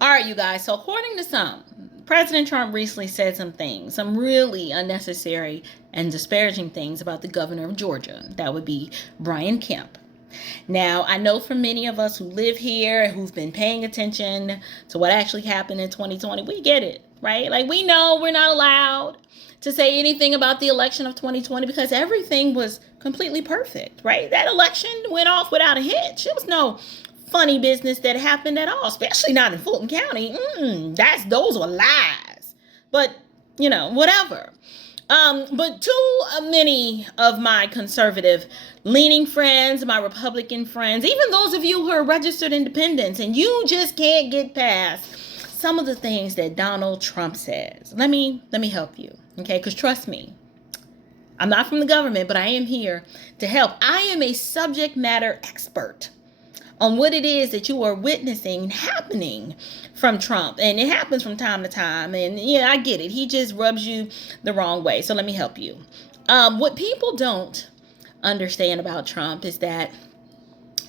All right, you guys. So according to some, President Trump recently said some things, some really unnecessary and disparaging things about the governor of Georgia. That would be Brian Kemp. Now, I know for many of us who live here and who've been paying attention to what actually happened in 2020, we get it, right? Like, we know we're not allowed to say anything about the election of 2020 because everything was completely perfect, right? That election went off without a hitch. There was no funny business that happened at all, especially not in Fulton County. Those were lies. But, whatever. But too many of my conservative leaning friends, my Republican friends, even those of you who are registered independents, and you just can't get past some of the things that Donald Trump says. Let me help you, okay? Because trust me, I'm not from the government, but I am here to help. I am a subject matter expert on what it is that you are witnessing happening from Trump. And it happens from time to time. And yeah, I get it. He just rubs you the wrong way. So let me help you. What people don't understand about Trump is that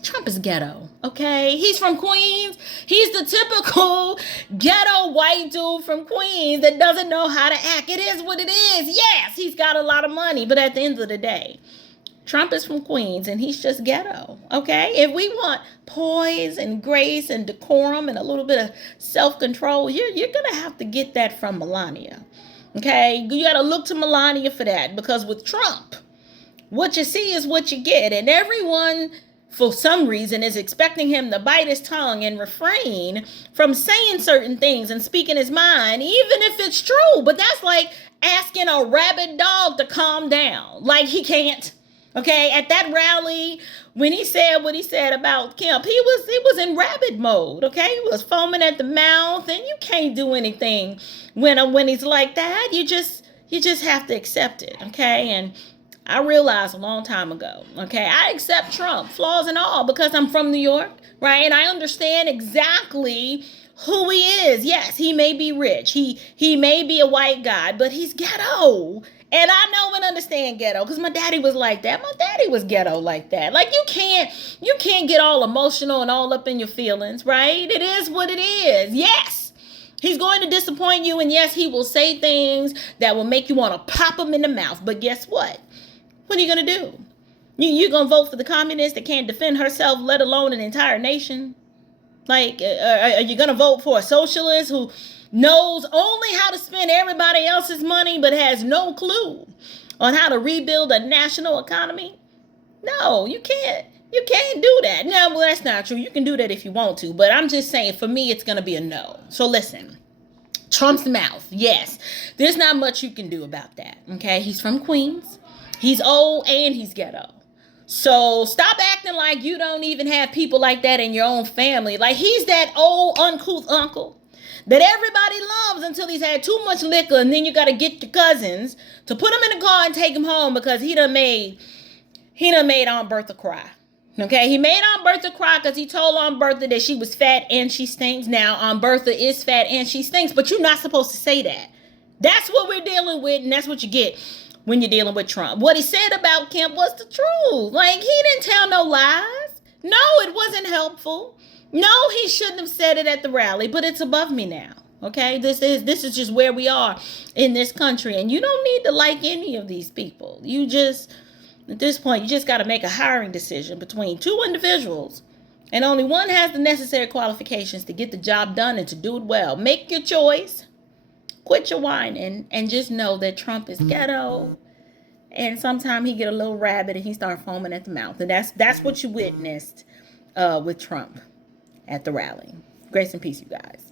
Trump is ghetto, okay? He's from Queens. He's the typical ghetto white dude from Queens that doesn't know how to act. It is what it is. Yes, he's got a lot of money, but at the end of the day, Trump is from Queens and he's just ghetto, okay? If we want poise and grace and decorum and a little bit of self-control, you're going to have to get that from Melania, okay? You got to look to Melania for that, because with Trump, what you see is what you get. And everyone, for some reason, is expecting him to bite his tongue and refrain from saying certain things and speaking his mind, even if it's true. But that's like asking a rabid dog to calm down. Like, he can't. Okay, at that rally, when he said what he said about Kemp, he was in rabid mode. Okay, he was foaming at the mouth, and you can't do anything when he's like that. You just have to accept it. Okay, and I realized a long time ago. Okay, I accept Trump, flaws and all, because I'm from New York, right? And I understand exactly who he is. Yes, he may be rich. He may be a white guy, but he's ghetto. And I know and understand ghetto because my daddy was like that. My daddy was ghetto like that. Like, you can't get all emotional and all up in your feelings, right? It is what it is. Yes, he's going to disappoint you. And yes, he will say things that will make you want to pop him in the mouth. But guess what? What are you going to do? You're going to vote for the communist that can't defend herself, let alone an entire nation? Like, are you going to vote for a socialist who knows only how to spend everybody else's money but has no clue on how to rebuild a national economy? No, you can't. You can't do that. No, well, that's not true. You can do that if you want to. But I'm just saying, for me, it's going to be a no. So listen. Trump's mouth. Yes. There's not much you can do about that. Okay? He's from Queens. He's old and he's ghetto. So stop acting like you don't even have people like that in your own family. Like, he's that old uncouth uncle that everybody loves until he's had too much liquor, and then you got to get your cousins to put him in the car and take him home because he done made Aunt Bertha cry. Okay, he made Aunt Bertha cry because he told Aunt Bertha that she was fat and she stinks. Now, Aunt Bertha is fat and she stinks, but you're not supposed to say that. That's what we're dealing with, and that's what you get when you're dealing with Trump. What he said about Kemp was the truth. Like, he didn't tell no lies. No, it wasn't helpful. No, he shouldn't have said it at the rally, but it's above me now. Okay, this is just where we are in this country, and you don't need to like any of these people. You just, at this point, you just got to make a hiring decision between two individuals, and only one has the necessary qualifications to get the job done and to do it well. Make your choice. Quit your whining and just know that Trump is ghetto, and sometimes he get a little rabid and he start foaming at the mouth, and that's what you witnessed with Trump at the rally. Grace and peace, you guys.